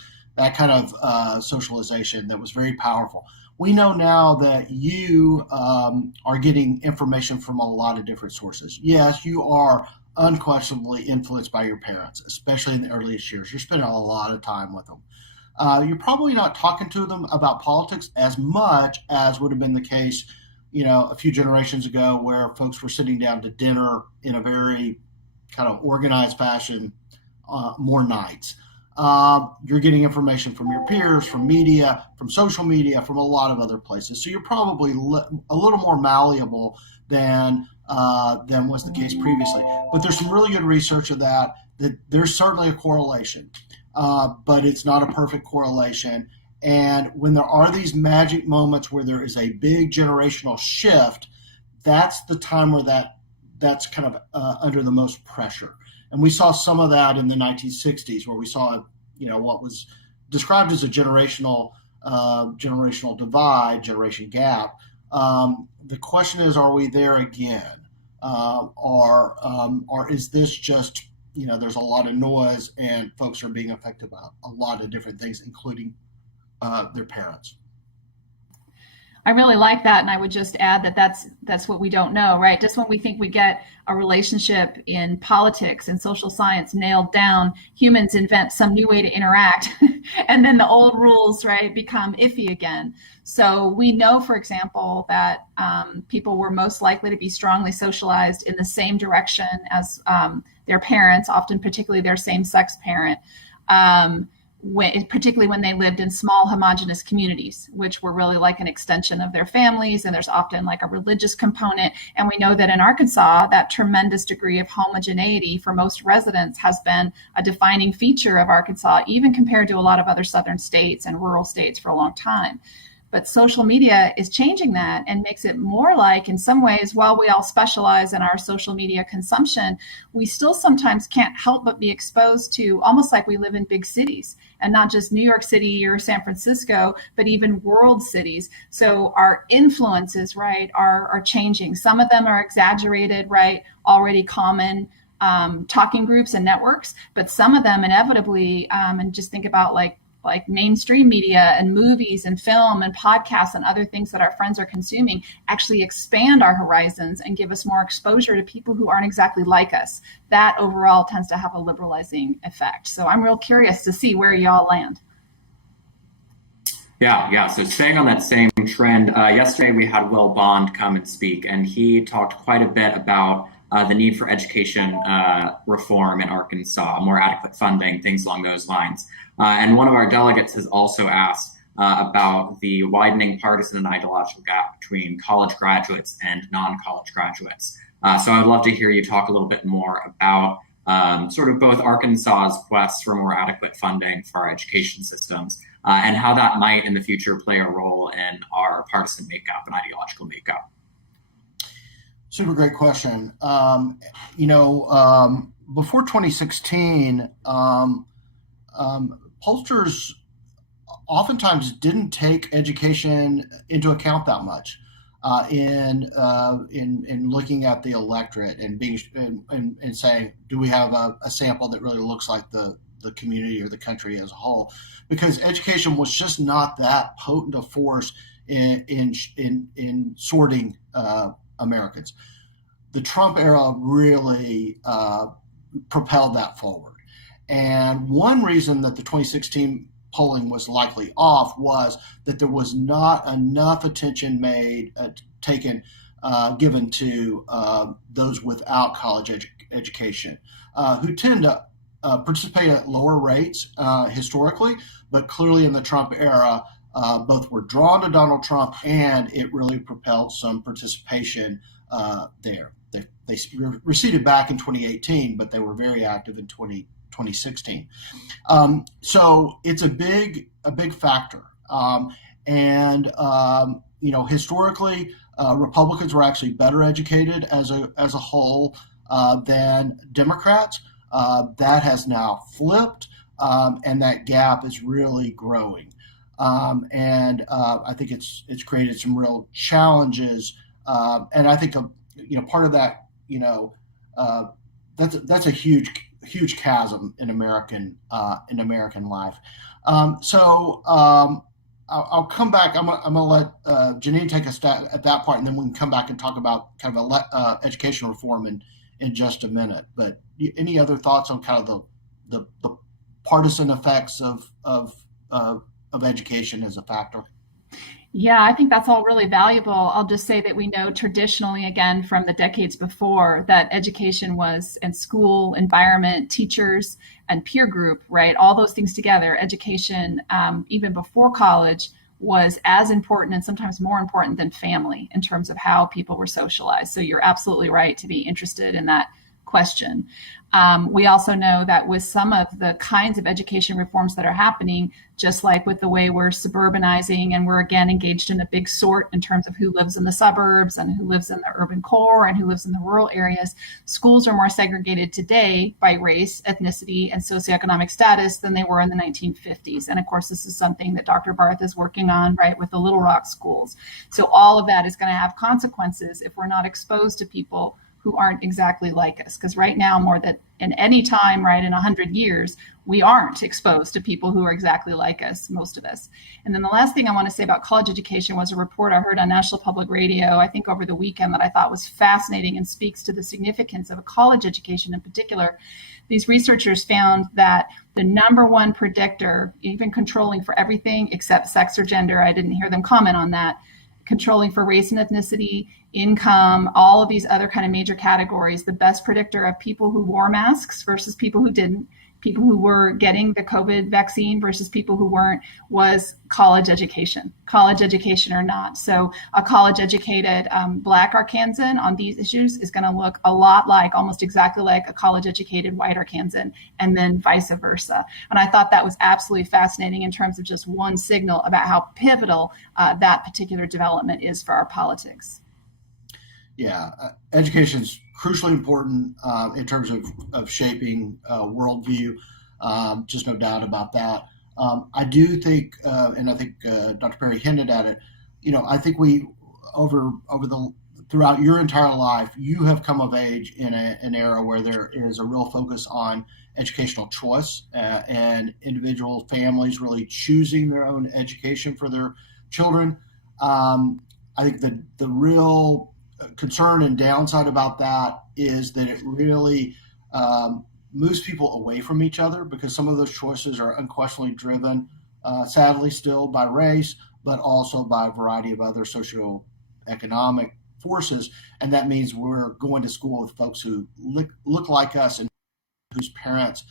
socialization that was very powerful. We know now that you are getting information from a lot of different sources. Yes, you are unquestionably influenced by your parents, especially in the earliest years. You're spending a lot of time with them. You're probably not talking to them about politics as much as would have been the case, a few generations ago, where folks were sitting down to dinner in a very kind of organized fashion more nights. You're getting information from your peers, from media, from social media, from a lot of other places. So you're probably a little more malleable than was the case previously. But there's some really good research of that there's certainly a correlation, but it's not a perfect correlation. And when there are these magic moments where there is a big generational shift, that's the time where that's kind of under the most pressure. And we saw some of that in the 1960s, where we saw, what was described as a generational divide, generation gap. The question is, are we there again? Or is this just, there's a lot of noise and folks are being affected by a lot of different things, including their parents? I really like that, and I would just add that that's what we don't know, right? Just when we think we get a relationship in politics and social science nailed down, humans invent some new way to interact, and then the old rules, right, become iffy again. So we know, for example, that people were most likely to be strongly socialized in the same direction as their parents, often particularly their same-sex parent. Particularly when they lived in small homogenous communities, which were really like an extension of their families, and there's often like a religious component. And we know that in Arkansas, that tremendous degree of homogeneity for most residents has been a defining feature of Arkansas, even compared to a lot of other southern states and rural states for a long time. But social media is changing that and makes it more like, in some ways, while we all specialize in our social media consumption, we still sometimes can't help but be exposed to, almost like we live in big cities, and not just New York City or San Francisco, but even world cities. So our influences, right, are changing. Some of them are exaggerated, right, already common talking groups and networks, but some of them inevitably, and just think about like mainstream media and movies and film and podcasts and other things that our friends are consuming, actually expand our horizons and give us more exposure to people who aren't exactly like us. That overall tends to have a liberalizing effect. So I'm real curious to see where y'all land. Yeah. So staying on that same trend, yesterday we had Will Bond come and speak, and he talked quite a bit about the need for education reform in Arkansas, more adequate funding, things along those lines. And one of our delegates has also asked about the widening partisan and ideological gap between college graduates and non-college graduates. So I'd love to hear you talk a little bit more about sort of both Arkansas's quest for more adequate funding for our education systems and how that might in the future play a role in our partisan makeup and ideological makeup. Super great question. Before 2016, pollsters oftentimes didn't take education into account that much in looking at the electorate and being and saying, do we have a sample that really looks like the community or the country as a whole? Because education was just not that potent a force in sorting Americans. The Trump era really propelled that forward. And one reason that the 2016 polling was likely off was that there was not enough attention given to those without college education, who tend to participate at lower rates historically, but clearly in the Trump era, both were drawn to Donald Trump, and it really propelled some participation there. They receded back in 2018, but they were very active in 2016. So it's a big factor. Historically, Republicans were actually better educated as a whole than Democrats. That has now flipped, and that gap is really growing. I think it's created some real challenges, and I think part of that, that's a huge chasm in American life. I'll come back. I'm gonna let Janine take a stab at that part, and then we can come back and talk about kind of education reform in just a minute. But any other thoughts on kind of the partisan effects of education as a factor? Yeah, I think that's all really valuable. I'll just say that we know traditionally, again, from the decades before, that education was, and school, environment, teachers, and peer group, right? All those things together, education, even before college, was as important and sometimes more important than family in terms of how people were socialized. So you're absolutely right to be interested in that question. We also know that with some of the kinds of education reforms that are happening, just like with the way we're suburbanizing and we're again engaged in a big sort in terms of who lives in the suburbs and who lives in the urban core and who lives in the rural areas, schools are more segregated today by race, ethnicity, and socioeconomic status than they were in the 1950s. And of course, this is something that Dr. Barth is working on, right, with the Little Rock schools. So all of that is going to have consequences if we're not exposed to people who aren't exactly like us. Because right now, more than in any time, right, in 100 years, we aren't exposed to people who are exactly like us, most of us. And then the last thing I want to say about college education was a report I heard on National Public Radio, I think over the weekend, that I thought was fascinating and speaks to the significance of a college education in particular. These researchers found that the number one predictor, even controlling for everything except sex or gender, I didn't hear them comment on that, controlling for race and ethnicity, income, all of these other kind of major categories, the best predictor of people who wore masks versus people who didn't people who were getting the COVID vaccine versus people who weren't, was college education or not. So a college educated Black Arkansan on these issues is going to look a lot like, almost exactly like, a college educated white Arkansan, and then vice versa. And I thought that was absolutely fascinating in terms of just one signal about how pivotal that particular development is for our politics. Yeah, education is crucially important in terms of shaping worldview. Just no doubt about that. I do think, and I think Dr. Parry hinted at it. I think we throughout your entire life, you have come of age in an era where there is a real focus on educational choice and individual families really choosing their own education for their children. I think the real concern and downside about that is that it really moves people away from each other, because some of those choices are unquestionably driven, sadly still, by race, but also by a variety of other socioeconomic forces. And that means we're going to school with folks who look like us and whose parents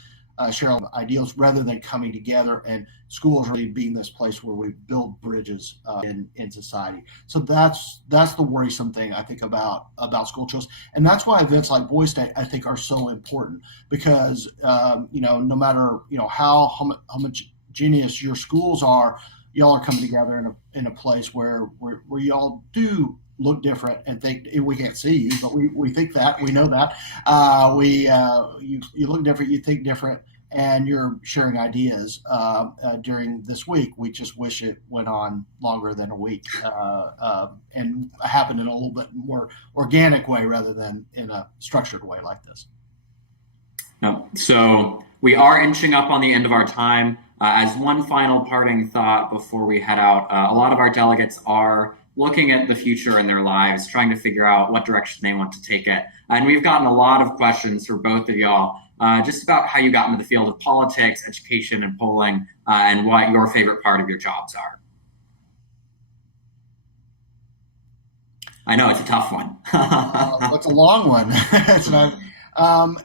share ideals, rather than coming together, and schools really being this place where we build bridges in society. So that's the worrisome thing, I think, about school choice. And that's why events like Boys Day, I think, are so important, because no matter how homogeneous your schools are, y'all are coming together in a place where y'all do look different and think. We can't see you, but we think that, we know that you look different, you think different, and you're sharing ideas during this week. We just wish it went on longer than a week and happened in a little bit more organic way rather than in a structured way like this. No. So we are inching up on the end of our time. As one final parting thought before we head out, a lot of our delegates are looking at the future in their lives, trying to figure out what direction they want to take it. And we've gotten a lot of questions for both of y'all, just about how you got into the field of politics, education, and polling, and what your favorite part of your jobs are. I know it's a tough one. It's a long one. It's not, I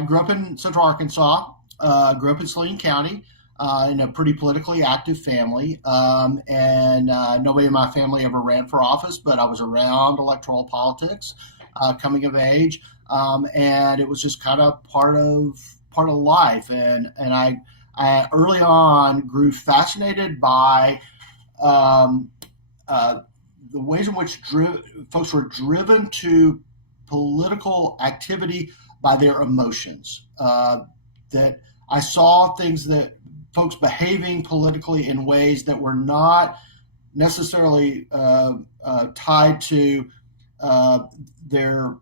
grew up in Central Arkansas, grew up in Saline County, in a pretty politically active family. And nobody in my family ever ran for office, but I was around electoral politics coming of age. And it was just kind of part of life. And I early on grew fascinated by the ways in which folks were driven to political activity by their emotions. That I saw things that folks behaving politically in ways that were not necessarily tied to their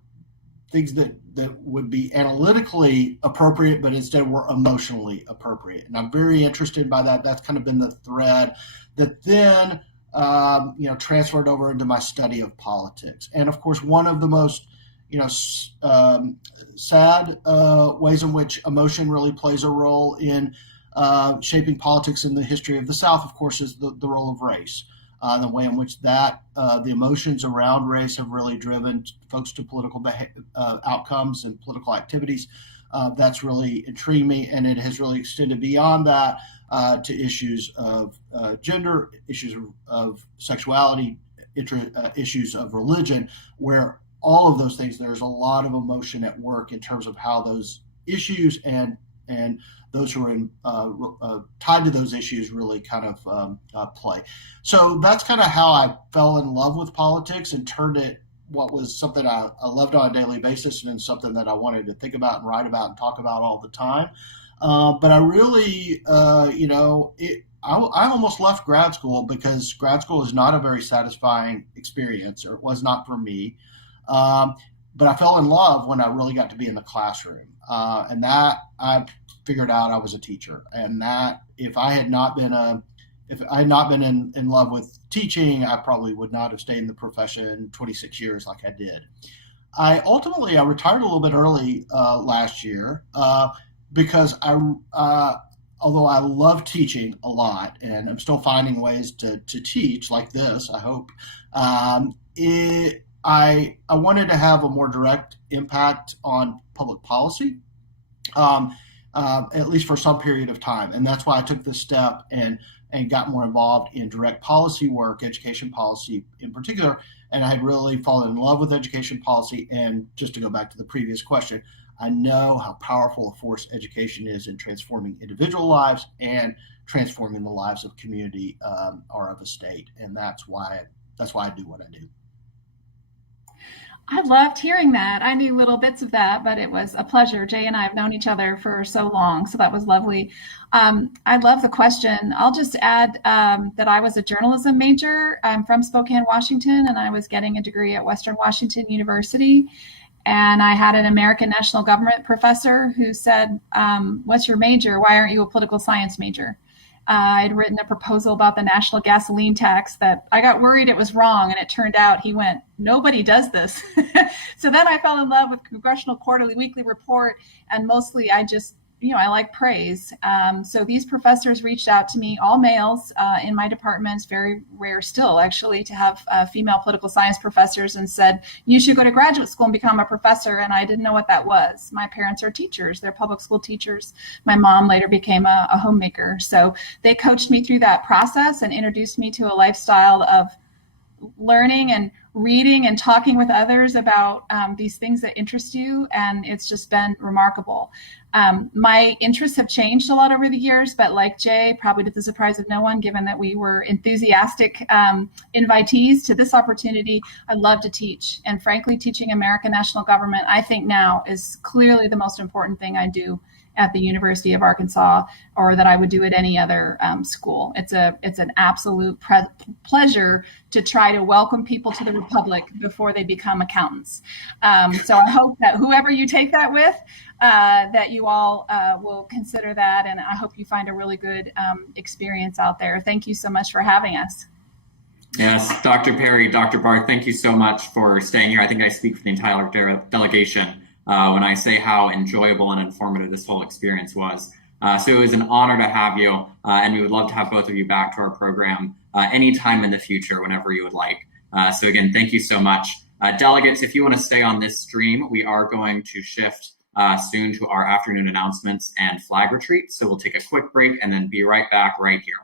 things that would be analytically appropriate, but instead were emotionally appropriate. And I'm very interested by that. That's kind of been the thread that then transferred over into my study of politics. And of course, one of the most sad ways in which emotion really plays a role in shaping politics in the history of the South, of course, is the role of race. The way in which the emotions around race have really driven folks to political outcomes and political activities. That's really intrigued me, and it has really extended beyond that to issues of gender, issues of sexuality, issues of religion, where all of those things, there's a lot of emotion at work in terms of how those issues and those who are tied to those issues really kind of play. So that's kind of how I fell in love with politics and turned it, what was something I loved on a daily basis, and something that I wanted to think about and write about and talk about all the time. But I really, I almost left grad school because grad school is not a very satisfying experience, or it was not for me. But I fell in love when I really got to be in the classroom. And that I figured out I was a teacher, and that if I had not been in love with teaching, I probably would not have stayed in the profession 26 years like I did. I retired a little bit early last year because although I love teaching a lot, and I'm still finding ways to teach like this, I hope, I wanted to have a more direct impact on public policy. at least for some period of time. And that's why I took this step and got more involved in direct policy work, education policy in particular. And I had really fallen in love with education policy. And just to go back to the previous question, I know how powerful a force education is in transforming individual lives and transforming the lives of community or of a state. And that's why I do what I do. I loved hearing that. I knew little bits of that, but it was a pleasure. Jay and I have known each other for so long, so that was lovely. I love the question. I'll just add that I was a journalism major. I'm from Spokane, Washington, and I was getting a degree at Western Washington University. And I had an American National Government professor who said, what's your major? Why aren't you a political science major? I'd written a proposal about the national gasoline tax that I got worried it was wrong. And it turned out he went, nobody does this. So then I fell in love with Congressional Quarterly Weekly Report. And mostly I just, I like praise. So these professors reached out to me, all males in my department. It's very rare still, actually, to have female political science professors, and said, you should go to graduate school and become a professor. And I didn't know what that was. My parents are teachers. They're public school teachers. My mom later became a homemaker. So they coached me through that process and introduced me to a lifestyle of learning and reading and talking with others about these things that interest you. And it's just been remarkable. My interests have changed a lot over the years, but like Jay, probably to the surprise of no one, given that we were enthusiastic invitees to this opportunity, I love to teach. And frankly, teaching American national government, I think now is clearly the most important thing I do at the University of Arkansas, or that I would do at any other school. It's an absolute pleasure to try to welcome people to the Republic before they become accountants. So I hope that whoever you take that with, that you all will consider that, and I hope you find a really good experience out there. Thank you so much for having us. Yes, Dr. Parry, Dr. Barth, thank you so much for staying here. I think I speak for the entire delegation when I say how enjoyable and informative this whole experience was. So it was an honor to have you, and we would love to have both of you back to our program anytime in the future, whenever you would like. So again, thank you so much. Delegates, if you want to stay on this stream, we are going to shift soon to our afternoon announcements and flag retreat. So we'll take a quick break and then be right back right here.